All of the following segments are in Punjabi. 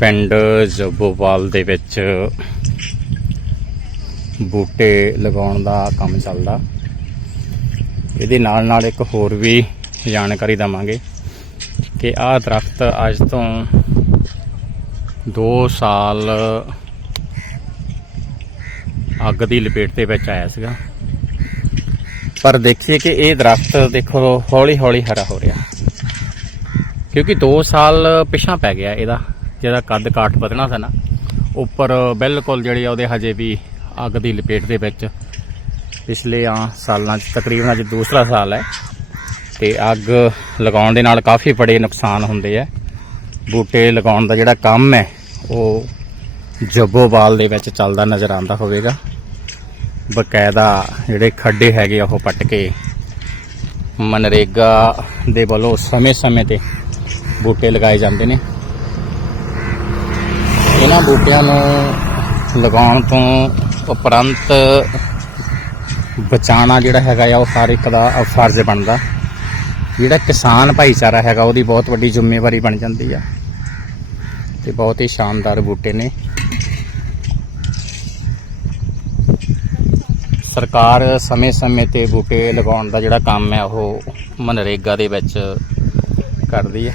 ਪਿੰਡ ਜੱਬੋਵਾਲ ਦੇ ਵਿੱਚ ਬੂਟੇ ਲਗਾਉਣ ਦਾ ਕੰਮ ਚੱਲਦਾ। ਇਹਦੇ ਨਾਲ ਨਾਲ ਇੱਕ ਹੋਰ ਵੀ ਜਾਣਕਾਰੀ ਦਵਾਂਗੇ ਕਿ ਆਹ ਦਰਖਤ ਅੱਜ ਤੋਂ 2 ਸਾਲ ਅੱਗ ਦੀ ਲਪੇਟ ਦੇ ਵਿੱਚ ਆਇਆ ਸੀਗਾ। ਪਰ ਦੇਖੀਏ ਕਿ ਇਹ ਦਰਖਤ ਦੇਖੋ ਹੌਲੀ ਹੌਲੀ ਹਰਾ ਹੋ ਰਿਹਾ। ਕਿਉਂਕਿ 2 ਸਾਲ ਪਿਛਾਂ ਪੈ ਗਿਆ ਇਹਦਾ। ਜਿਹਦਾ ਕੱਦ ਕਾਠ ਵਧਣਾ ਸੀ ਨਾ, ਉੱਪਰ ਬਿਲਕੁਲ ਜਿਹੜੀ ਆ ਉਹਦੇ ਹਜੇ ਵੀ ਅੱਗ ਦੀ ਲਪੇਟ ਦੇ ਵਿੱਚ। ਪਿਛਲੇ ਆ ਸਾਲਾਂ 'ਚ, ਤਕਰੀਬਨ ਅੱਜ ਦੂਸਰਾ ਸਾਲ ਹੈ। ਤੇ ਅੱਗ ਲਗਾਉਣ ਦੇ ਨਾਲ ਕਾਫੀ ਬੜੇ ਨੁਕਸਾਨ ਹੁੰਦੇ ਆ। ਬੂਟੇ ਲਗਾਉਣ ਦਾ ਜਿਹੜਾ ਕੰਮ ਹੈ, ਉਹ ਜੱਬੋਵਾਲ ਦੇ ਵਿੱਚ ਚੱਲਦਾ ਨਜ਼ਰ ਆਉਂਦਾ ਹੋਵੇਗਾ। ਬਕਾਇਦਾ ਜਿਹੜੇ ਖੱਡੇ ਹੈਗੇ ਆ, ਉਹ ਪੱਟ ਕੇ ਮਨਰੇਗਾ ਦੇ ਵੱਲੋਂ ਸਮੇਂ-ਸਮੇਂ ਤੇ ਬੂਟੇ ਲਗਾਏ ਜਾਂਦੇ ਨੇ। ਇਹਨਾਂ ਬੂਟਿਆਂ ਨੂੰ ਲਗਾਉਣ ਤੋਂ ਉਪਰੰਤ ਬਚਾਉਣਾ ਜਿਹੜਾ ਹੈਗਾ ਆ, ਉਹ ਹਰ ਇੱਕ ਦਾ ਫਰਜ਼ ਬਣਦਾ। ਜਿਹੜਾ ਕਿਸਾਨ ਭਾਈਚਾਰਾ ਹੈਗਾ, ਉਹਦੀ ਬਹੁਤ ਵੱਡੀ ਜ਼ਿੰਮੇਵਾਰੀ ਬਣ ਜਾਂਦੀ ਆ। ਤੇ ਬਹੁਤ ਹੀ ਸ਼ਾਨਦਾਰ ਬੂਟੇ ਨੇ। ਸਰਕਾਰ ਸਮੇਂ-ਸਮੇਂ ਤੇ ਬੂਟੇ ਲਗਾਉਣ ਦਾ ਜਿਹੜਾ ਕੰਮ ਹੈ ਉਹ ਮਨਰੇਗਾ ਦੇ ਵਿੱਚ ਕਰਦੀ ਹੈ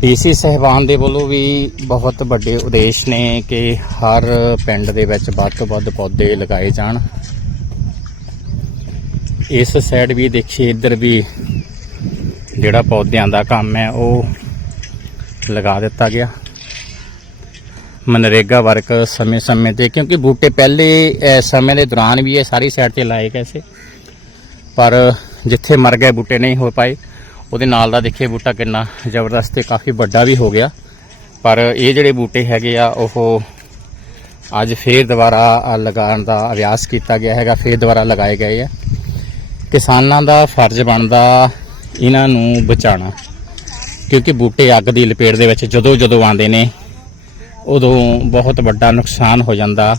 ਡੀਸੀ ਸਹਿਬਾਨ ਦੇ ਵੱਲੋਂ ਵੀ ਬਹੁਤ ਵੱਡੇ ਉਦੇਸ਼ ਨੇ ਕਿ ਹਰ ਪਿੰਡ ਦੇ ਵਿੱਚ ਵੱਧ ਤੋਂ ਵੱਧ ਪੌਦੇ ਲਗਾਏ ਜਾਣ। ਇਸ ਸਾਈਡ ਵੀ ਦੇਖੀਏ, ਇੱਧਰ ਵੀ ਜਿਹੜਾ ਪੌਦਿਆਂ ਦਾ ਕੰਮ ਹੈ, ਉਹ ਲਗਾ ਦਿੱਤਾ ਗਿਆ। ਮਨਰੇਗਾ ਵਰਕ ਸਮੇਂ-ਸਮੇਂ ਤੇ, ਕਿਉਂਕਿ ਬੂਟੇ ਪਹਿਲੇ ਸਮੇਂ ਦੇ ਦੌਰਾਨ ਵੀ ਇਹ ਸਾਰੀ ਸਾਈਡ ਤੇ ਲਾਏ ਗਏ ਸੀ। ਪਰ ਜਿੱਥੇ ਮਰ ਗਏ ਬੂਟੇ ਨਹੀਂ ਹੋ ਪਾਏ ਉਹਦੇ ਨਾਲ ਦਾ ਦੇਖੀਏ ਬੂਟਾ ਕਿੰਨਾ ਜ਼ਬਰਦਸਤ ਤੇ ਕਾਫੀ ਵੱਡਾ ਵੀ ਹੋ ਗਿਆ। ਪਰ ਇਹ ਜਿਹੜੇ ਬੂਟੇ ਹੈਗੇ ਆ, ਉਹ ਅੱਜ ਫੇਰ ਦੁਬਾਰਾ ਲਗਾਉਣ ਦਾ ਅਭਿਆਸ ਕੀਤਾ ਗਿਆ ਹੈਗਾ, ਫੇਰ ਦੁਬਾਰਾ ਲਗਾਏ ਗਏ ਆ। ਕਿਸਾਨਾਂ ਦਾ ਫਰਜ਼ ਬਣਦਾ ਇਹਨਾਂ ਨੂੰ ਬਚਾਉਣਾ, ਕਿਉਂਕਿ ਬੂਟੇ ਅੱਗ ਦੀ ਲਪੇਟ ਦੇ ਵਿੱਚ ਜਦੋਂ ਜਦੋਂ ਆਉਂਦੇ ਨੇ, ਉਦੋਂ ਬਹੁਤ ਵੱਡਾ ਨੁਕਸਾਨ ਹੋ ਜਾਂਦਾ।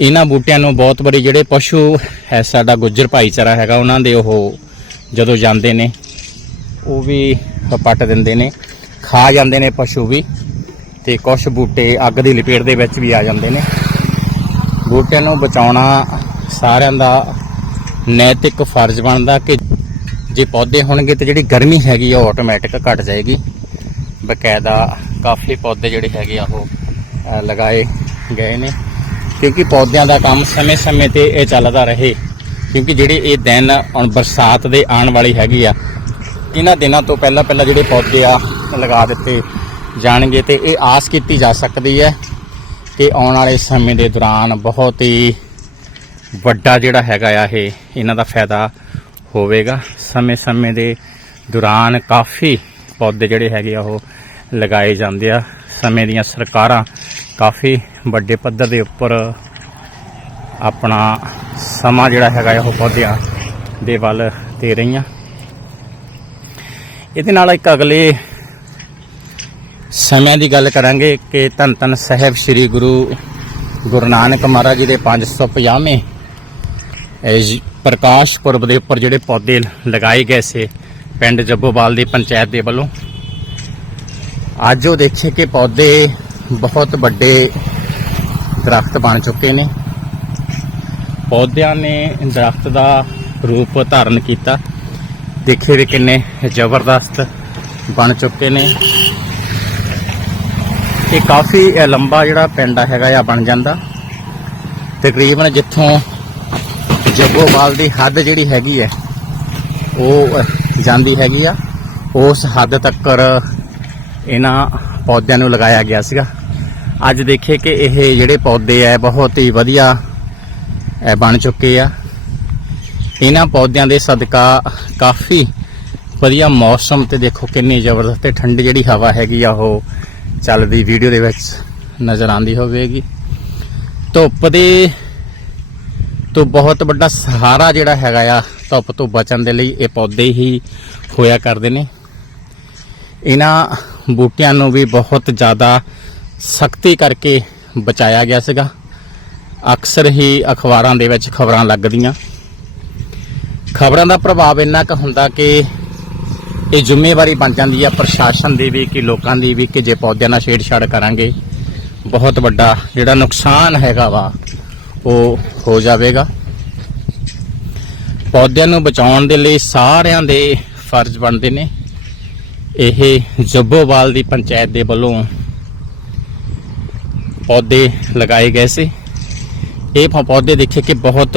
ਇਹਨਾਂ ਬੂਟਿਆਂ ਨੂੰ ਬਹੁਤ ਵਾਰੀ ਜਿਹੜੇ ਪਸ਼ੂ ਹੈ, ਸਾਡਾ ਗੁੱਜਰ ਭਾਈਚਾਰਾ ਹੈਗਾ, ਉਹਨਾਂ ਦੇ ਉਹ ਜਦੋਂ ਜਾਂਦੇ ਨੇ ਉਹ ਵੀ ਪੱਟ ਦਿੰਦੇ ਨੇ, ਖਾ ਜਾਂਦੇ ਨੇ ਪਸ਼ੂ ਵੀ ਤੇ ਕੁਝ ਬੂਟੇ ਅੱਗ ਦੀ ਲਪੇਟ ਦੇ ਵਿੱਚ ਵੀ ਆ ਜਾਂਦੇ ਨੇ। ਬੂਟਿਆਂ ਨੂੰ ਬਚਾਉਣਾ ਸਾਰਿਆਂ ਦਾ ਨੈਤਿਕ ਫਰਜ਼ ਬਣਦਾ ਕਿ ਜੇ ਪੌਦੇ ਹੋਣਗੇ ਤੇ ਜਿਹੜੀ ਗਰਮੀ ਹੈਗੀ ਆ ਉਹ ਆਟੋਮੈਟਿਕ ਘਟ ਜਾਏਗੀ। ਬਕਾਇਦਾ ਕਾਫੀ ਪੌਦੇ ਜਿਹੜੇ ਹੈਗੇ ਆ ਉਹ ਲਗਾਏ ਗਏ ਨੇ। ਕਿਉਂਕਿ ਪੌਦਿਆਂ ਦਾ ਕੰਮ ਸਮੇਂ-ਸਮੇਂ ਤੇ ਇਹ ਚੱਲਦਾ ਰਹੇ। ਕਿਉਂਕਿ ਜਿਹੜੇ ਇਹ ਦਿਨ ਹੁਣ ਬਰਸਾਤ ਦੇ ਆਉਣ ਵਾਲੀ ਹੈਗੀ ਆ ਇਹਨਾਂ ਦਿਨਾਂ ਤੋਂ ਪਹਿਲਾਂ ਪਹਿਲਾਂ ਜਿਹੜੇ ਪੌਦੇ ਆ ਲਗਾ ਦਿੱਤੇ ਜਾਣਗੇ ਤੇ ਇਹ ਆਸ ਕੀਤੀ ਜਾ ਸਕਦੀ ਹੈ ਕਿ ਆਉਣ ਵਾਲੇ ਸਮੇਂ ਦੇ ਦੌਰਾਨ ਬਹੁਤ ਹੀ ਵੱਡਾ ਜਿਹੜਾ ਹੈਗਾ ਆ ਇਹ, ਇਹਨਾਂ ਦਾ ਫਾਇਦਾ ਹੋਵੇਗਾ। ਸਮੇਂ-ਸਮੇਂ ਦੇ ਦੌਰਾਨ ਕਾਫੀ ਪੌਦੇ ਜਿਹੜੇ ਹੈਗੇ ਆ ਉਹ ਲਗਾਏ ਜਾਂਦੇ ਆ। ਸਮੇਂ ਦੀਆਂ ਸਰਕਾਰਾਂ ਕਾਫੀ ਵੱਡੇ ਪੱਧਰ ਦੇ ਉੱਪਰ ਆਪਣਾ ਸਮਾਂ ਜਿਹੜਾ ਹੈਗਾ ਆ ਉਹ ਪੌਦਿਆਂ ਦੇ ਵੱਲ ਦੇ ਰਹੀਆਂ। ਇਹਦੇ ਨਾਲ ਇੱਕ ਅਗਲੇ ਸਮੇਂ ਦੀ ਗੱਲ ਕਰਾਂਗੇ ਕਿ ਧੰਨ ਧੰਨ ਸਾਹਿਬ ਸ੍ਰੀ ਗੁਰੂ ਗੁਰੂ ਨਾਨਕ ਮਹਾਰਾਜ ਜੀ ਦੇ 550ਵੇਂ ਇਹ ਜ- ਪ੍ਰਕਾਸ਼ ਪੁਰਬ ਦੇ ਉੱਪਰ ਜਿਹੜੇ ਪੌਦੇ ਲਗਾਏ ਗਏ ਸੀ ਪਿੰਡ ਜੱਬੋਵਾਲ ਦੀ ਪੰਚਾਇਤ ਦੇ ਵੱਲੋਂ। ਅੱਜ ਉਹ ਦੇਖੇ ਕਿ ਪੌਦੇ ਬਹੁਤ ਵੱਡੇ ਦਰਖਤ ਬਣ ਚੁੱਕੇ ਨੇ। ਪੌਦਿਆਂ ਨੇ ਦਰਖਤ ਦਾ ਰੂਪ ਧਾਰਨ ਕੀਤਾ। ਦੇਖੇ ਵੀ ਕਿੰਨੇ ਜ਼ਬਰਦਸਤ ਬਣ ਚੁੱਕੇ ਨੇ। ਇਹ ਕਾਫੀ ਲੰਬਾ ਜਿਹੜਾ ਪਿੰਡ ਹੈਗਾ ਆ ਬਣ ਜਾਂਦਾ। ਤਕਰੀਬਨ ਜਿੱਥੋਂ ਜੱਗੋਵਾਲ ਦੀ ਹੱਦ ਜਿਹੜੀ ਹੈਗੀ ਹੈ ਉਹ ਜਾਂਦੀ ਹੈਗੀ ਆ। ਉਸ ਹੱਦ ਤੱਕ ਇਹਨਾਂ ਪੌਦਿਆਂ ਨੂੰ ਲਗਾਇਆ ਗਿਆ ਸੀਗਾ। ਅੱਜ ਦੇਖੇ ਕਿ ਇਹ ਜਿਹੜੇ ਪੌਦੇ ਆ, ਬਹੁਤ ਹੀ ਵਧੀਆ ਬਣ ਚੁੱਕੇ ਆ। ਇਹਨਾਂ ਪੌਦਿਆਂ ਦੇ ਸਦਕਾ ਕਾਫੀ ਵਧੀਆ ਮੌਸਮ ਤੇ ਦੇਖੋ ਕਿੰਨੀ ਜ਼ਬਰਦਸਤ ਤੇ ਠੰਡੀ ਜਿਹੜੀ ਹਵਾ ਹੈਗੀ ਆ, ਉਹ ਚੱਲਦੀ ਵੀਡੀਓ ਦੇ ਵਿੱਚ ਨਜ਼ਰ ਆਉਂਦੀ ਹੋਵੇਗੀ। ਧੁੱਪ ਦੇ ਤੋਂ ਬਹੁਤ ਵੱਡਾ ਸਹਾਰਾ ਜਿਹੜਾ ਹੈਗਾ ਆ, ਧੁੱਪ ਤੋਂ ਬਚਣ ਦੇ ਲਈ ਇਹ ਪੌਦੇ ਹੀ ਹੋਇਆ ਕਰਦੇ ਨੇ। ਇਹਨਾਂ ਬੂਟਿਆਂ ਨੂੰ ਵੀ ਬਹੁਤ ਜ਼ਿਆਦਾ ਸਖਤੀ ਕਰਕੇ ਬਚਾਇਆ ਗਿਆ ਸੀਗਾ। ਅਕਸਰ ਹੀ ਅਖਬਾਰਾਂ ਦੇ ਵਿੱਚ ਖਬਰਾਂ ਲੱਗਦੀਆਂ। ਖਬਰਾਂ ਦਾ ਪ੍ਰਭਾਵ ਇੰਨਾ ਕੁ ਹੁੰਦਾ ਕਿ ਇਹ ਜ਼ਿੰਮੇਵਾਰੀ ਬਣ ਜਾਂਦੀ ਆ ਪ੍ਰਸ਼ਾਸਨ ਦੀ ਵੀ, ਕਿ ਲੋਕਾਂ ਦੀ ਵੀ, ਕਿ ਜੇ ਪੌਦਿਆਂ ਨਾਲ ਛੇੜਛਾੜ ਕਰਾਂਗੇ, ਬਹੁਤ ਵੱਡਾ ਜਿਹੜਾ ਨੁਕਸਾਨ ਹੈਗਾ ਵਾ, ਉਹ ਹੋ ਜਾਵੇਗਾ। ਪੌਦਿਆਂ ਨੂੰ ਬਚਾਉਣ ਦੇ ਲਈ ਸਾਰਿਆਂ ਦੇ ਫਰਜ਼ ਬਣਦੇ ਨੇ। ਇਹ ਜੱਬੋਵਾਲ ਦੀ ਪੰਚਾਇਤ ਦੇ ਵੱਲੋਂ ਪੌਦੇ ਲਗਾਏ ਗਏ ਸੀ। ਇਹ ਪੌਦੇ ਦੇਖੇ ਕਿ ਬਹੁਤ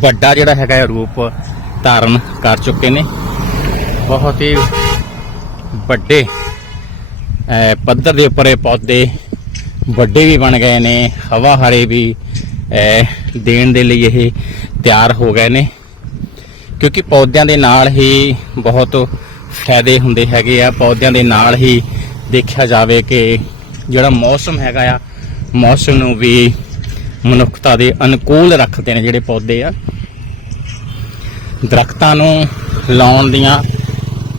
ਵੱਡਾ ਜਿਹੜਾ ਹੈਗਾ ਰੂਪ ਧਾਰਨ ਕਰ ਚੁੱਕੇ ਨੇ। ਬਹੁਤ ਹੀ ਵੱਡੇ ਪੱਧਰ ਦੇ ਉੱਪਰ ਇਹ ਪੌਦੇ ਵੱਡੇ ਵੀ ਬਣ ਗਏ ਨੇ, ਹਵਾ ਹਰੇ ਵੀ ਦੇਣ ਦੇ ਲਈ ਇਹ ਤਿਆਰ ਹੋ ਗਏ ਨੇ। ਕਿਉਂਕਿ ਪੌਦਿਆਂ ਦੇ ਨਾਲ ਹੀ ਬਹੁਤ ਫਾਇਦੇ ਹੁੰਦੇ ਹੈਗੇ ਆ। ਪੌਦਿਆਂ ਦੇ ਨਾਲ ਹੀ ਦੇਖਿਆ ਜਾਵੇ ਕਿ ਜਿਹੜਾ ਮੌਸਮ ਹੈਗਾ ਆ, ਮੌਸਮ ਨੂੰ ਵੀ ਮਨੁੱਖਤਾ ਦੇ ਅਨੁਕੂਲ ਰੱਖਦੇ ਨੇ ਜਿਹੜੇ ਪੌਦੇ ਆ। ਦਰਖਤਾਂ ਨੂੰ ਲਾਉਣ ਦੀਆਂ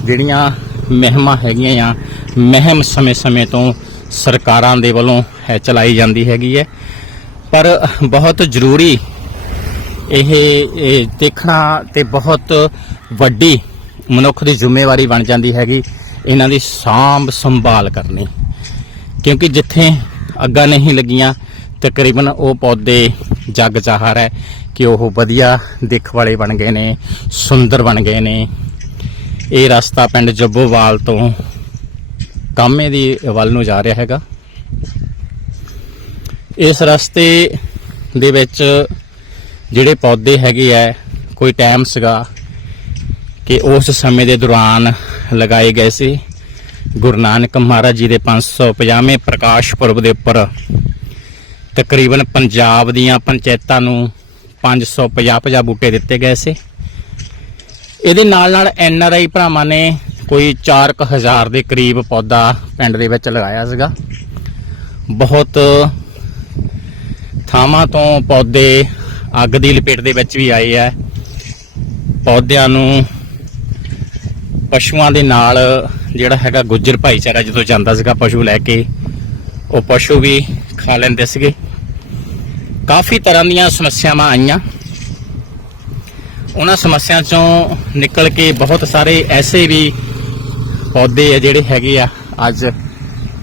ਜਿਹੜੀਆਂ ਮਹਿਮਾ ਹੈਗੀਆਂ ਆ ਮਹਿਮ ਸਮੇਂ-ਸਮੇਂ ਤੋਂ ਸਰਕਾਰਾਂ ਦੇ ਵੱਲੋਂ ਚਲਾਈ ਜਾਂਦੀ ਹੈਗੀ ਹੈ। ਪਰ ਬਹੁਤ ਜ਼ਰੂਰੀ ਇਹ ਦੇਖਣਾ ਤੇ ਬਹੁਤ ਵੱਡੀ ਮਨੁੱਖ ਦੀ ਜ਼ਿੰਮੇਵਾਰੀ ਬਣ ਜਾਂਦੀ ਹੈਗੀ ਇਹਨਾਂ ਦੀ ਸਾਂਭ ਸੰਭਾਲ ਕਰਨੀ। ਕਿਉਂਕਿ ਜਿੱਥੇ ਅੱਗਾ ਨਹੀਂ ਲੱਗੀਆਂ, ਤਕਰੀਬਨ ਉਹ ਪੌਦੇ ਜੱਗ ਜ਼ਾਹਰ ਹੈ। ਕਿ ਉਹ ਵਧੀਆ ਦਿੱਖ ਵਾਲੇ ਬਣ ਗਏ ਨੇ, ਸੁੰਦਰ ਬਣ ਗਏ ਨੇ। ਇਹ ਰਸਤਾ ਪਿੰਡ ਜੱਬੋਵਾਲ ਤੋਂ ਕਾਮੇ ਦੀ ਵੱਲ ਨੂੰ ਜਾ ਰਿਹਾ ਹੈਗਾ। ਇਸ ਰਸਤੇ ਦੇ ਵਿੱਚ ਜਿਹੜੇ ਪੌਦੇ ਹੈਗੇ ਆ, ਕੋਈ ਟਾਈਮ ਸੀਗਾ ਕਿ ਉਸ ਸਮੇਂ ਦੇ ਦੌਰਾਨ ਲਗਾਏ ਗਏ ਸੀ। ਗੁਰੂ ਨਾਨਕ ਮਹਾਰਾਜ ਜੀ ਦੇ 550ਵੇਂ ਪ੍ਰਕਾਸ਼ ਪੁਰਬ ਦੇ ਉੱਪਰ ਤਕਰੀਬਨ ਪੰਜਾਬ ਦੀਆਂ ਪੰਚਾਇਤਾਂ ਨੂੰ 550 ਬੂਟੇ ਦਿੱਤੇ ਗਏ ਸੀ। ਇਹਦੇ ਨਾਲ ਨਾਲ ਐਨ ਆਰ ਆਈ ਭਰਾਵਾਂ ਨੇ ਕੋਈ 4000 ਦੇ ਕਰੀਬ ਪੌਦਾ ਪਿੰਡ ਦੇ ਵਿੱਚ ਲਗਾਇਆ ਸੀਗਾ। ਬਹੁਤ ਥਾਵਾਂ ਤੋਂ ਪੌਦੇ ਅੱਗ ਦੀ ਲਪੇਟ ਦੇ ਵਿੱਚ ਵੀ ਆਏ ਆ। ਪੌਦਿਆਂ ਨੂੰ ਪਸ਼ੂਆਂ ਦੇ ਨਾਲ ਜਿਹੜਾ ਹੈਗਾ ਗੁੱਜਰ ਭਾਈਚਾਰਾ ਜਦੋਂ ਜਾਂਦਾ ਸੀਗਾ ਪਸ਼ੂ ਲੈ ਕੇ, ਉਹ ਪਸ਼ੂ ਵੀ ਖਾ ਲੈਂਦੇ ਸੀਗੇ। ਕਾਫੀ ਤਰ੍ਹਾਂ ਦੀਆਂ ਸਮੱਸਿਆਵਾਂ ਆਈਆਂ। ਉਹਨਾਂ ਸਮੱਸਿਆ ਚੋਂ ਨਿਕਲ ਕੇ ਬਹੁਤ ਸਾਰੇ ਐਸੇ ਵੀ ਪੌਦੇ ਆ ਜਿਹੜੇ ਹੈਗੇ ਆ, ਅੱਜ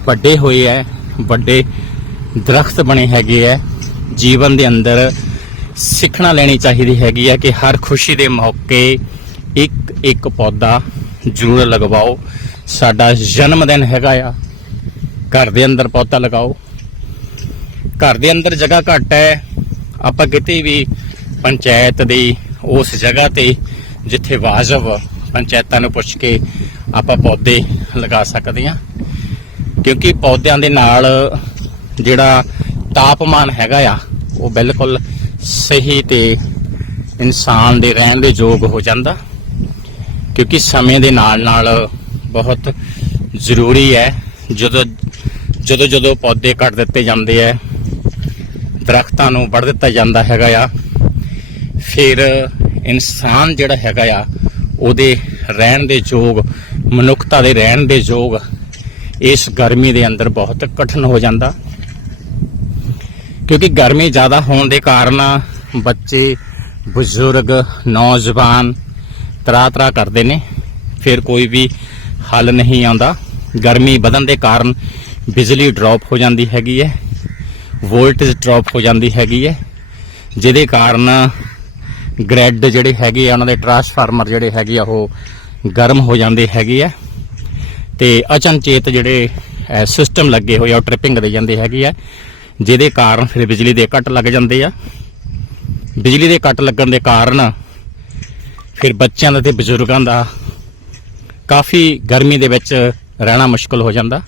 ਵੱਡੇ ਹੋਏ ਆ, ਵੱਡੇ ਦਰਖਤ ਬਣੇ ਹੈਗੇ ਆ। ਜੀਵਨ ਦੇ ਅੰਦਰ ਸਿੱਖਣਾ ਲੈਣੀ ਚਾਹੀਦੀ ਹੈਗੀ ਆ ਕਿ ਹਰ ਖੁਸ਼ੀ ਦੇ ਮੌਕੇ ਇੱਕ ਇੱਕ ਪੌਦਾ ਜ਼ਰੂਰ ਲਗਵਾਓ। ਸਾਡਾ ਜਨਮ ਦਿਨ ਹੈਗਾ ਆ। ਘਰ ਦੇ ਅੰਦਰ ਪੌਦਾ ਲਗਾਓ। ਘਰ ਦੇ ਅੰਦਰ ਜਗ੍ਹਾ ਘੱਟ ਹੈ। ਆਪਾਂ ਕਿਤੇ ਵੀ ਪੰਚਾਇਤ ਦੀ ਉਸ ਜਗ੍ਹਾ ਤੇ ਜਿੱਥੇ ਵਾਜਬ ਪੰਚਾਇਤਾਂ ਨੂੰ ਪੁੱਛ ਕੇ ਆਪਾਂ ਪੌਦੇ ਲਗਾ ਸਕਦੇ ਹਾਂ। ਕਿਉਂਕਿ ਪੌਦਿਆਂ ਦੇ ਨਾਲ ਜਿਹੜਾ ਤਾਪਮਾਨ ਹੈਗਾ ਆ, ਉਹ ਬਿਲਕੁਲ ਸਹੀ ਤੇ ਇਨਸਾਨ ਦੇ ਰਹਿਣ ਦੇ ਯੋਗ ਹੋ ਜਾਂਦਾ। ਕਿਉਂਕਿ ਸਮੇਂ ਦੇ ਨਾਲ ਨਾਲ ਬਹੁਤ ਜ਼ਰੂਰੀ ਹੈ। ਜਦੋਂ ਜਦੋਂ ਜਦੋਂ ਪੌਦੇ ਕੱਟ ਦਿੱਤੇ ਜਾਂਦੇ ਆ ਦਰਖਤਾਂ ਨੂੰ ਵੱਢ ਦਿੱਤਾ ਜਾਂਦਾ ਹੈਗਾ ਆ। ਫਿਰ ਇਨਸਾਨ ਜਿਹੜਾ ਹੈਗਾ ਆ, ਉਹਦੇ ਰਹਿਣ ਦੇ ਯੋਗ, ਮਨੁੱਖਤਾ ਦੇ ਰਹਿਣ ਦੇ ਯੋਗ ਇਸ ਗਰਮੀ ਦੇ ਅੰਦਰ ਬਹੁਤ ਕਠਿਨ ਹੋ ਜਾਂਦਾ। ਕਿਉਂਕਿ ਗਰਮੀ ਜ਼ਿਆਦਾ ਹੋਣ ਦੇ ਕਾਰਨ ਬੱਚੇ, ਬਜ਼ੁਰਗ, ਨੌਜਵਾਨ ਤਰਾ ਤਰਾ ਕਰਦੇ ਨੇ। ਫਿਰ ਕੋਈ ਵੀ ਹੱਲ ਨਹੀਂ ਆਉਂਦਾ। ਗਰਮੀ ਵਧਣ ਦੇ ਕਾਰਨ ਬਿਜਲੀ ਡ੍ਰੌਪ ਹੋ ਜਾਂਦੀ ਹੈਗੀ ਹੈ। ਵੋਲਟੇਜ ਡ੍ਰੌਪ ਹੋ ਜਾਂਦੀ ਹੈਗੀ ਹੈ, ਜਿਹਦੇ ਕਾਰਨ ਗ੍ਰਿਡ ਜਿਹੜੇ ਹੈਗੇ ਆ, ਉਹਨਾਂ ਦੇ ਟਰਾਂਸਫਾਰਮਰ ਜਿਹੜੇ ਹੈਗੇ ਆ, ਉਹ ਗਰਮ ਹੋ ਜਾਂਦੇ ਹੈਗੇ ਆ ਤੇ ਅਚਨਚੇਤ ਜਿਹੜੇ ਸਿਸਟਮ ਲੱਗੇ ਹੋਏ ਆ, ਉਹ ਟ੍ਰਿਪਿੰਗ ਦੇ ਜਾਂਦੇ ਹੈਗੇ ਆ, ਜਿਹਦੇ ਕਾਰਨ ਫਿਰ ਬਿਜਲੀ ਦੇ ਕੱਟ ਲੱਗ ਜਾਂਦੇ ਆ। ਬਿਜਲੀ ਦੇ ਕੱਟ ਲੱਗਣ ਦੇ ਕਾਰਨ ਫਿਰ ਬੱਚਿਆਂ ਦਾ ਤੇ ਬਜ਼ੁਰਗਾਂ ਦਾ ਕਾਫੀ ਗਰਮੀ ਦੇ ਵਿੱਚ ਰਹਿਣਾ ਮੁਸ਼ਕਲ ਹੋ ਜਾਂਦਾ।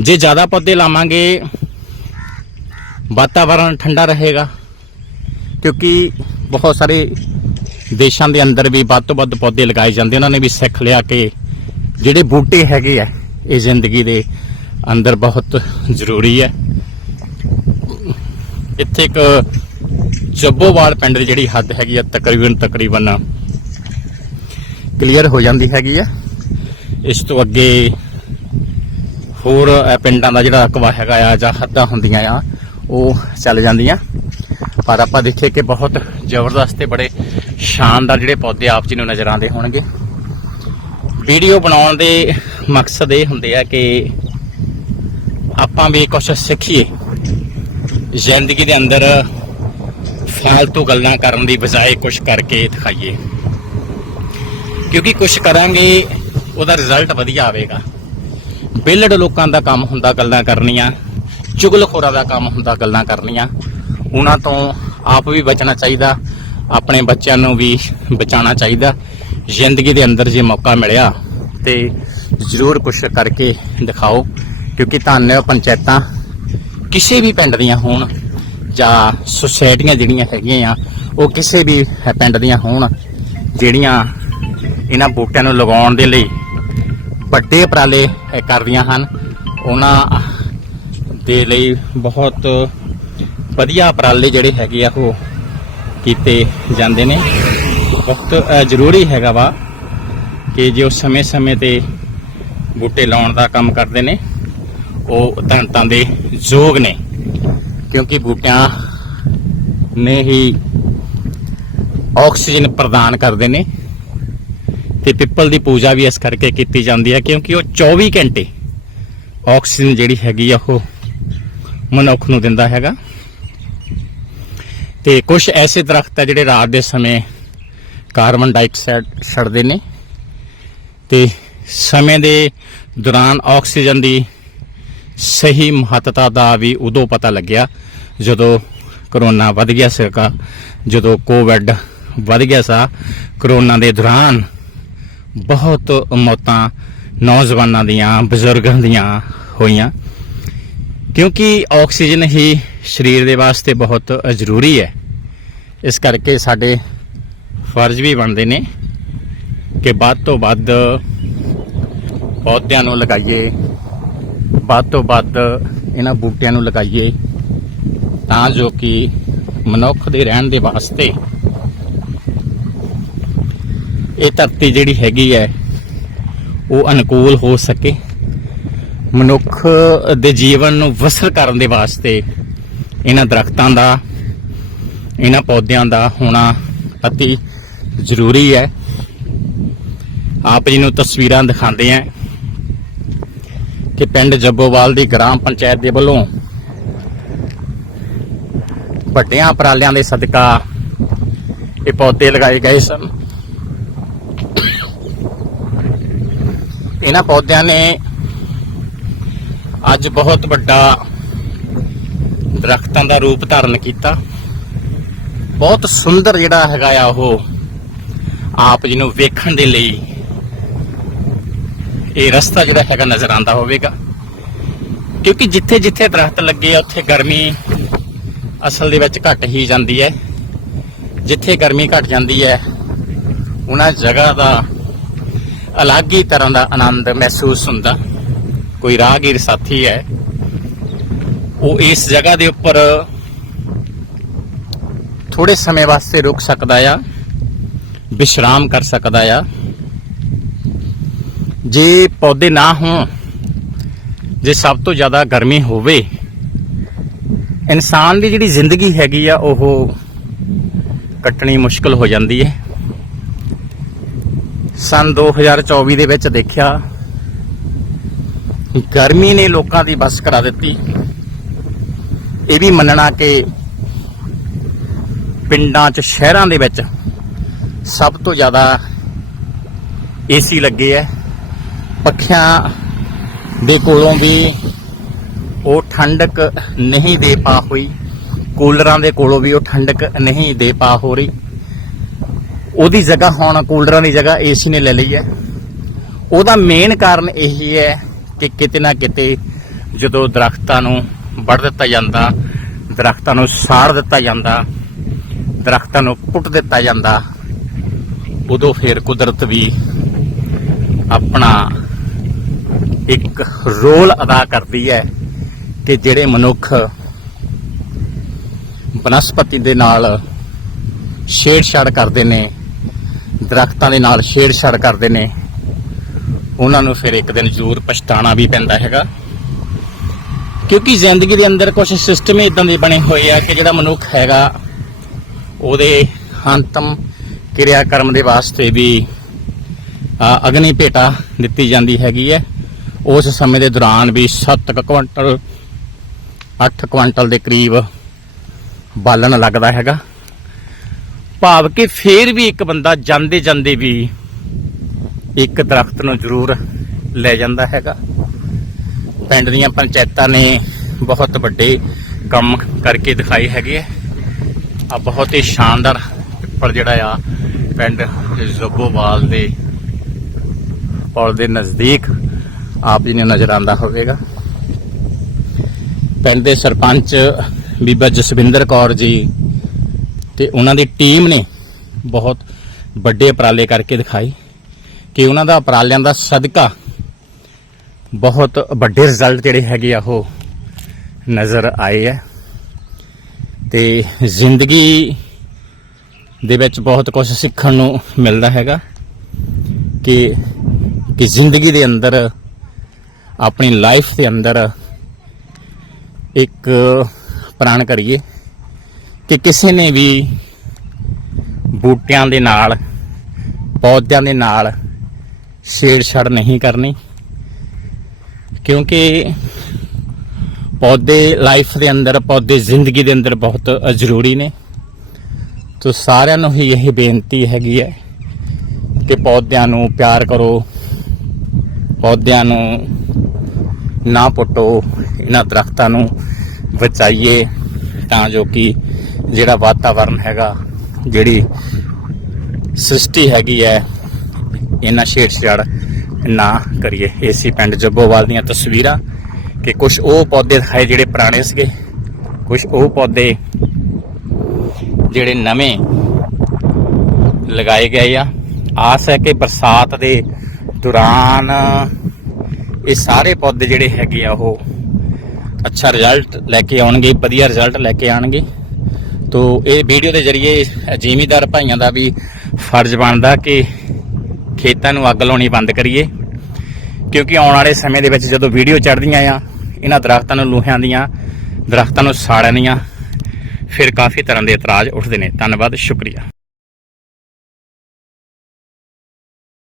ਜੇ ਜ਼ਿਆਦਾ ਪੌਦੇ ਲਾਵਾਂਗੇ ਵਾਤਾਵਰਣ ਠੰਡਾ ਰਹੇਗਾ। ਕਿਉਂਕਿ ਬਹੁਤ ਸਾਰੇ ਦੇਸ਼ਾਂ ਦੇ ਅੰਦਰ ਵੀ ਵੱਧ ਤੋਂ ਵੱਧ ਪੌਦੇ ਲਗਾਏ ਜਾਂਦੇ ਉਹਨਾਂ ਨੇ ਵੀ ਸਿੱਖ ਲਿਆ ਕਿ ਜਿਹੜੇ ਬੂਟੇ ਹੈਗੇ ਆ, ਇਹ ਜ਼ਿੰਦਗੀ ਦੇ ਅੰਦਰ ਬਹੁਤ ਜ਼ਰੂਰੀ ਹੈ। ਇੱਥੇ ਇੱਕ ਜੱਬੋਵਾਲ ਪਿੰਡ ਦੀ ਜਿਹੜੀ ਹੱਦ ਹੈਗੀ ਆ, ਤਕਰੀਬਨ ਤਕਰੀਬਨ ਕਲੀਅਰ ਹੋ ਜਾਂਦੀ ਹੈਗੀ ਆ। ਇਸ ਤੋਂ ਅੱਗੇ ਹੋਰ ਪਿੰਡਾਂ ਦਾ ਜਿਹੜਾ ਅਕਵਾ ਹੈਗਾ ਆ ਜਾਂ ਹੱਦਾਂ ਹੁੰਦੀਆਂ ਆ ਉਹ ਚੱਲ ਜਾਂਦੀਆਂ। ਪਰ ਆਪਾਂ ਦੇਖੇ ਕਿ ਬਹੁਤ ਜ਼ਬਰਦਸਤ ਤੇ ਬੜੇ ਸ਼ਾਨਦਾਰ ਜਿਹੜੇ ਪੌਦੇ ਆਪ ਜੀ ਨੂੰ ਨਜ਼ਰ ਆਉਂਦੇ ਹੋਣਗੇ। ਵੀਡੀਓ ਬਣਾਉਣ ਦੇ ਮਕਸਦ ਇਹ ਹੁੰਦੇ ਆ ਕਿ ਆਪਾਂ ਵੀ ਕੁਝ ਸਿੱਖੀਏ। ਜ਼ਿੰਦਗੀ ਦੇ ਅੰਦਰ ਫਾਲਤੂ ਗੱਲਾਂ ਕਰਨ ਦੀ ਬਜਾਏ ਕੁਝ ਕਰਕੇ ਦਿਖਾਈਏ। ਕਿਉਂਕਿ ਕੁਝ ਕਰਾਂਗੇ, ਉਹਦਾ ਰਿਜ਼ਲਟ ਵਧੀਆ ਆਵੇਗਾ। ਬੇਲੜ ਲੋਕਾਂ ਦਾ ਕੰਮ ਹੁੰਦਾ ਗੱਲਾਂ ਕਰਨੀਆਂ। ਚੁਗਲਖੋਰਾਂ ਦਾ ਕੰਮ ਹੁੰਦਾ, ਗੱਲਾਂ ਕਰਨੀਆਂ। ਉਹਨਾਂ ਤੋਂ ਆਪ ਵੀ ਬਚਣਾ ਚਾਹੀਦਾ, ਆਪਣੇ ਬੱਚਿਆਂ ਨੂੰ ਵੀ ਬਚਾਉਣਾ ਚਾਹੀਦਾ। ਜ਼ਿੰਦਗੀ ਦੇ ਅੰਦਰ ਜੇ ਮੌਕਾ ਮਿਲਿਆ, ਤੇ ਜ਼ਰੂਰ ਕੁਝ ਕਰਕੇ ਦਿਖਾਓ, ਕਿਉਂਕਿ ਧੰਨ ਪੰਚਾਇਤਾਂ। ਕਿਸੇ ਵੀ ਪਿੰਡ ਦੀਆਂ ਹੋਣ, ਜਾਂ ਸੁਸਾਇਟੀਆਂ ਜਿਹੜੀਆਂ ਹੈਗੀਆਂ ਆ, ਉਹ ਕਿਸੇ ਵੀ ਪਿੰਡ ਦੀਆਂ ਹੋਣ, ਜਿਹੜੀਆਂ ਇਹਨਾਂ ਬੂਟਿਆਂ ਨੂੰ ਲਗਾਉਣ ਦੇ ਲਈ ਵੱਡੇ ਉਪਰਾਲੇ ਕਰਦੀਆਂ ਹਨ, ਉਹਨਾਂ ਦੇ ਲਈ ਬਹੁਤ ਵਧੀਆ ਉਪਰਾਲੇ ਜਿਹੜੇ ਹੈਗੇ ਆ ਉਹ ਕੀਤੇ ਜਾਂਦੇ ਨੇ। ਬਹੁਤ ਜ਼ਰੂਰੀ ਹੈਗਾ ਵਾ ਕਿ ਜੋ ਸਮੇਂ-ਸਮੇਂ ਤੇ ਬੂਟੇ ਲਾਉਣ ਦਾ ਕੰਮ ਕਰਦੇ ਨੇ, ਉਹ ਧੰਤਾਂ ਦੇ ਯੋਗ ਨੇ। ਕਿਉਂਕਿ ਬੂਟਿਆਂ ਨੇ ਹੀ ਆਕਸੀਜਨ ਪ੍ਰਦਾਨ ਕਰਦੇ ਨੇ ਤੇ ਪਿੱਪਲ ਦੀ ਪੂਜਾ ਵੀ ਇਸ ਕਰਕੇ ਕੀਤੀ ਜਾਂਦੀ ਹੈ ਕਿਉਂਕਿ ਉਹ 24 ਘੰਟੇ ਆਕਸੀਜਨ ਜਿਹੜੀ ਹੈਗੀ ਆ ਉਹ ਮਨੁੱਖ ਨੂੰ ਦਿੰਦਾ ਹੈਗਾ। ਤੇ ਕੁਝ ਐਸੇ ਦਰਖਤ ਹੈ ਜਿਹੜੇ ਰਾਤ ਦੇ ਸਮੇਂ ਕਾਰਬਨ ਡਾਈਆਕਸਾਈਡ ਛੱਡਦੇ ਨੇ। ਤੇ ਸਮੇਂ ਦੇ ਦੌਰਾਨ ਆਕਸੀਜਨ ਦੀ ਸਹੀ ਮਹੱਤਤਾ ਦਾ ਵੀ ਉਦੋਂ ਪਤਾ ਲੱਗਿਆ ਜਦੋਂ ਕਰੋਨਾ ਵੱਧ ਗਿਆ ਸੀਗਾ ਜਦੋਂ ਕੋਵਿਡ ਵੱਧ ਗਿਆ ਸਾ। ਕਰੋਨਾ ਦੇ ਦੌਰਾਨ ਬਹੁਤ ਮੌਤਾਂ ਨੌਜਵਾਨਾਂ ਦੀਆਂ, ਬਜ਼ੁਰਗਾਂ ਦੀਆਂ ਹੋਈਆਂ। ਕਿਉਂਕਿ ਆਕਸੀਜਨ ਹੀ ਸਰੀਰ ਦੇ ਵਾਸਤੇ ਬਹੁਤ ਜ਼ਰੂਰੀ ਹੈ। ਇਸ ਕਰਕੇ ਸਾਡੇ ਫਰਜ਼ ਵੀ ਬਣਦੇ ਨੇ ਕਿ ਵੱਧ ਤੋਂ ਵੱਧ ਪੌਦਿਆਂ ਨੂੰ ਲਗਾਈਏ, ਵੱਧ ਤੋਂ ਵੱਧ ਇਹਨਾਂ ਬੂਟਿਆਂ ਨੂੰ ਲਗਾਈਏ ਤਾਂ ਜੋ ਕਿ ਮਨੁੱਖ ਦੇ ਰਹਿਣ ਦੇ ਵਾਸਤੇ ਇਹ ਧਰਤੀ ਜਿਹੜੀ ਹੈਗੀ ਹੈ, ਉਹ ਅਨੁਕੂਲ ਹੋ ਸਕੇ। ਮਨੁੱਖ ਦੇ ਜੀਵਨ ਨੂੰ ਵਸਰ ਕਰਨ ਦੇ ਵਾਸਤੇ ਇਹਨਾਂ ਦਰਖਤਾਂ ਦਾ, ਇਹਨਾਂ ਪੌਦਿਆਂ ਦਾ ਹੋਣਾ ਅਤੀ ਜ਼ਰੂਰੀ ਹੈ। ਆਪ ਜੀ ਨੂੰ ਤਸਵੀਰਾਂ ਦਿਖਾਉਂਦੇ ਆ ਕਿ ਪਿੰਡ ਜੱਬੋਵਾਲ ਦੀ ਗ੍ਰਾਮ ਪੰਚਾਇਤ ਦੇ ਵੱਲੋਂ ਵੱਡਿਆਂ ਉਪਰਾਲਿਆਂ ਦੇ ਸਦਕਾ ਇਹ ਪੌਦੇ ਲਗਾਏ ਗਏ ਸਨ। ਇਹਨਾਂ ਪੌਦਿਆਂ ਨੇ ਅੱਜ ਬਹੁਤ ਵੱਡਾ ਦਰਖਤਾਂ ਦਾ ਰੂਪ ਧਾਰਨ ਕੀਤਾ। ਬਹੁਤ ਸੁੰਦਰ ਜਿਹੜਾ ਹੈਗਾ ਆ ਉਹ ਆਪ ਜੀ ਨੂੰ ਵੇਖਣ ਦੇ ਲਈ ਇਹ ਰਸਤਾ ਜਿਹੜਾ ਹੈਗਾ ਨਜ਼ਰ ਆਉਂਦਾ ਹੋਵੇਗਾ। ਕਿਉਂਕਿ ਜਿੱਥੇ ਜਿੱਥੇ ਦਰਖਤ ਲੱਗੇ ਆ, ਉੱਥੇ ਗਰਮੀ ਅਸਲ ਦੇ ਵਿੱਚ ਘਟ ਹੀ ਜਾਂਦੀ ਹੈ। ਜਿੱਥੇ ਗਰਮੀ ਘਟ ਜਾਂਦੀ ਹੈ, ਉਹਨਾਂ ਜਗ੍ਹਾ ਦਾ ਅਲੱਗ ਹੀ ਤਰ੍ਹਾਂ ਦਾ ਆਨੰਦ ਮਹਿਸੂਸ ਹੁੰਦਾ। ਕੋਈ ਰਾਹਗੀਰ ਸਾਥੀ ਹੈ, ਉਹ ਇਸ ਜਗ੍ਹਾ ਦੇ ਉੱਪਰ ਥੋੜੇ ਸਮੇਂ ਵਾਸਤੇ ਰੁਕ ਸਕਦਾ ਆ, ਵਿਸ਼ਰਾਮ ਕਰ ਸਕਦਾ ਆ। ਜੇ ਪੌਦੇ ਨਾ ਹੋਣ, ਜੇ ਸਭ ਤੋਂ ਜ਼ਿਆਦਾ ਗਰਮੀ ਹੋਵੇ, ਇਨਸਾਨ ਦੀ ਜਿਹੜੀ ਜ਼ਿੰਦਗੀ ਹੈਗੀ ਆ, ਉਹ ਕੱਟਣੀ ਮੁਸ਼ਕਲ ਹੋ ਜਾਂਦੀ ਹੈ। ਸਨ 2024 ਦੇ ਵਿੱਚ ਦੇਖਿਆ ਗਰਮੀ ਨੇ ਲੋਕਾਂ ਦੀ ਬਸ ਕਰਾ ਦਿੱਤੀ। ਇਹ ਵੀ ਮੰਨਣਾ ਕਿ ਪਿੰਡਾਂ 'ਚ, ਸ਼ਹਿਰਾਂ ਦੇ ਵਿੱਚ ਸਭ ਤੋਂ ਜ਼ਿਆਦਾ ਏਸੀ ਲੱਗੇ ਐ ਪੱਖਿਆਂ ਦੇ ਕੋਲੋਂ ਵੀ ਉਹ ਠੰਡਕ ਨਹੀਂ ਦੇ ਪਾ ਹੋਈ। ਕੂਲਰਾਂ ਦੇ ਕੋਲੋਂ ਵੀ ਉਹ ਠੰਡਕ ਨਹੀਂ ਦੇ ਪਾ ਹੋ ਰਹੀ। ਉਹਦੀ ਜਗ੍ਹਾ ਹੁਣ ਕੂਲਰਾਂ ਦੀ ਜਗ੍ਹਾ ਏਸੀ ਨੇ ਲੈ ਲਈ ਹੈ। ਉਹਦਾ ਮੇਨ ਕਾਰਨ ਇਹੀ ਹੈ ਕਿ ਕਿਤੇ ਨਾ ਕਿਤੇ ਜਦੋਂ ਦਰਖਤਾਂ ਨੂੰ ਵੱਢ ਦਿੱਤਾ ਜਾਂਦਾ, ਦਰਖਤਾਂ ਨੂੰ ਸਾੜ ਦਿੱਤਾ ਜਾਂਦਾ, ਦਰਖਤਾਂ ਨੂੰ ਪੁੱਟ ਦਿੱਤਾ ਜਾਂਦਾ, ਉਦੋਂ ਫਿਰ ਕੁਦਰਤ ਵੀ ਆਪਣਾ ਇੱਕ ਰੋਲ ਅਦਾ ਕਰਦੀ ਹੈ ਕਿ ਜਿਹੜੇ ਮਨੁੱਖ ਬਨਸਪਤੀ ਦੇ ਨਾਲ ਛੇੜਛਾੜ ਕਰਦੇ ਨੇ, ਦਰਖਤਾਂ ਦੇ ਨਾਲ ਛੇੜਛਾੜ ਕਰਦੇ ਨੇ ਉਹਨਾਂ ਨੂੰ ਫਿਰ ਇੱਕ ਦਿਨ ਜ਼ਰੂਰ ਪਛਤਾਣਾ ਵੀ ਪੈਂਦਾ ਹੈਗਾ। ਕਿਉਂਕਿ ਜ਼ਿੰਦਗੀ ਦੇ ਅੰਦਰ ਕੁਝ ਸਿਸਟਮ ਇਦਾਂ ਦੇ ਬਣੇ ਹੋਏ ਆ ਕਿ ਜਿਹੜਾ ਮਨੁੱਖ ਹੈਗਾ, ਉਹਦੇ ਅੰਤਮ ਕਿਰਿਆ ਕਰਮ ਦੇ ਵਾਸਤੇ ਵੀ ਅਗਨੀ ਭੇਟਾ ਦਿੱਤੀ ਜਾਂਦੀ ਹੈਗੀ ਹੈ। ਉਸ ਸਮੇਂ ਦੇ ਦੌਰਾਨ ਵੀ 7 ਕੁਇੰਟਲ 8 ਕੁਇੰਟਲ ਦੇ ਕਰੀਬ ਬਾਲਣ ਲੱਗਦਾ ਹੈਗਾ। ਭਾਵ ਕਿ ਫੇਰ ਵੀ ਇੱਕ ਬੰਦਾ ਜਾਂਦੇ ਜਾਂਦੇ ਵੀ ਇੱਕ ਦਰਖਤ ਨੂੰ ਜ਼ਰੂਰ ਲੈ ਜਾਂਦਾ ਹੈਗਾ। ਪਿੰਡ ਦੀਆਂ ਪੰਚਾਇਤਾਂ ਨੇ ਬਹੁਤ ਵੱਡੇ ਕੰਮ ਕਰਕੇ ਦਿਖਾਈ ਹੈਗੇ ਆ। ਬਹੁਤ ਹੀ ਸ਼ਾਨਦਾਰ ਪਿੱਪਲ ਜਿਹੜਾ ਆ, ਪਿੰਡ ਜ਼ੋਗੋਵਾਲ ਦੇ ਪੌਲ ਦੇ ਨਜ਼ਦੀਕ ਆਪ ਜੀ ਨੇ ਨਜ਼ਰ ਆਂਦਾ ਹੋਵੇਗਾ। ਪਿੰਡ ਦੇ ਸਰਪੰਚ ਬੀਬਾ ਜਸਵਿੰਦਰ ਕੌਰ ਜੀ ਤੇ ਉਹਨਾਂ ਦੀ ਟੀਮ ਨੇ ਬਹੁਤ ਵੱਡੇ ਉਪਰਾਲੇ ਕਰਕੇ ਦਿਖਾਈ ਕਿ ਉਹਨਾਂ ਦਾ ਉਪਰਾਲਿਆਂ ਦਾ ਸਦਕਾ ਬਹੁਤ ਵੱਡੇ ਰਿਜ਼ਲਟ ਜਿਹੜੇ ਹੈਗੇ ਆ ਉਹ ਨਜ਼ਰ ਆਏ ਆ। ਤੇ ਜ਼ਿੰਦਗੀ ਦੇ ਵਿੱਚ ਬਹੁਤ ਕੁਝ ਸਿੱਖਣ ਨੂੰ ਮਿਲਦਾ ਹੈਗਾ ਕਿ ਕਿ ਜ਼ਿੰਦਗੀ ਦੇ ਅੰਦਰ, ਆਪਣੀ ਲਾਈਫ ਦੇ ਅੰਦਰ ਇੱਕ ਪ੍ਰਾਣ ਕਰੀਏ ਕਿ ਕਿਸੇ ਨੇ ਵੀ ਬੂਟਿਆਂ ਦੇ ਨਾਲ, ਪੌਦਿਆਂ ਦੇ ਨਾਲ ਛੇੜਛਾੜ ਨਹੀਂ ਕਰਨੀ। ਕਿਉਂਕਿ ਪੌਦੇ ਲਾਈਫ ਦੇ ਅੰਦਰ, ਪੌਦੇ ਜ਼ਿੰਦਗੀ ਦੇ ਅੰਦਰ ਬਹੁਤ ਜ਼ਰੂਰੀ ਨੇ। ਤੋ ਸਾਰਿਆਂ ਨੂੰ ਹੀ ਇਹ ਬੇਨਤੀ ਹੈਗੀ ਹੈ ਕਿ ਪੌਦਿਆਂ ਨੂੰ ਪਿਆਰ ਕਰੋ, ਪੌਦਿਆਂ ਨੂੰ ਨਾ ਪੁੱਟੋ, ਇਹਨਾਂ ਦਰਖਤਾਂ ਨੂੰ ਬਚਾਈਏ ਤਾਂ ਜੋ ਕਿ ਜਿਹੜਾ ਵਾਤਾਵਰਨ ਹੈਗਾ, ਜਿਹੜੀ ਸ੍ਰਿਸ਼ਟੀ ਹੈਗੀ ਹੈ ਇਹਨਾਂ ਛੇੜਛਾੜ ਨਾ ਕਰੀਏ। ਏਸੀ ਪਿੰਡ ਜੱਬੋਵਾਲ ਦੀਆਂ ਤਸਵੀਰਾਂ ਕਿ ਕੁਝ ਉਹ ਪੌਦੇ ਦਿਖਾਏ ਜਿਹੜੇ ਪੁਰਾਣੇ ਸੀਗੇ ਕੁਝ ਉਹ ਪੌਦੇ ਜਿਹੜੇ ਨਵੇਂ ਲਗਾਏ ਗਏ ਆ। ਆਸ ਹੈ ਕਿ ਬਰਸਾਤ ਦੇ ਦੌਰਾਨ ਇਹ ਸਾਰੇ ਪੌਦੇ ਜਿਹੜੇ ਹੈਗੇ ਆ, ਉਹ ਅੱਛਾ ਰਿਜ਼ਲਟ ਲੈ ਕੇ ਆਉਣਗੇ, ਵਧੀਆ ਰਿਜ਼ਲਟ ਲੈ ਕੇ ਆਣਗੇ ਤੋ ਇਹ ਵੀਡੀਓ ਦੇ ਜ਼ਰੀਏ ਜ਼ਿਮੀਦਾਰ ਭਾਈਆਂ ਦਾ ਵੀ ਫਰਜ਼ ਬਣਦਾ ਕਿ ਖੇਤਾਂ ਨੂੰ ਅੱਗ ਲਾਉਣੀ ਬੰਦ ਕਰੀਏ। ਕਿਉਂਕਿ ਆਉਣ ਵਾਲੇ ਸਮੇਂ ਦੇ ਵਿੱਚ ਜਦੋਂ ਵੀਡੀਓ ਚੜ੍ਹਦੀਆਂ ਆ, ਇਹਨਾਂ ਦਰਖਤਾਂ ਨੂੰ ਲੂਹਿਆਂ ਦੀਆਂ, ਦਰਖਤਾਂ ਨੂੰ ਸਾੜਨ ਦੀਆਂ, ਫਿਰ ਕਾਫੀ ਤਰ੍ਹਾਂ ਦੇ ਇਤਰਾਜ਼ ਉੱਠਦੇ ਨੇ। ਧੰਨਵਾਦ, ਸ਼ੁਕਰੀਆ।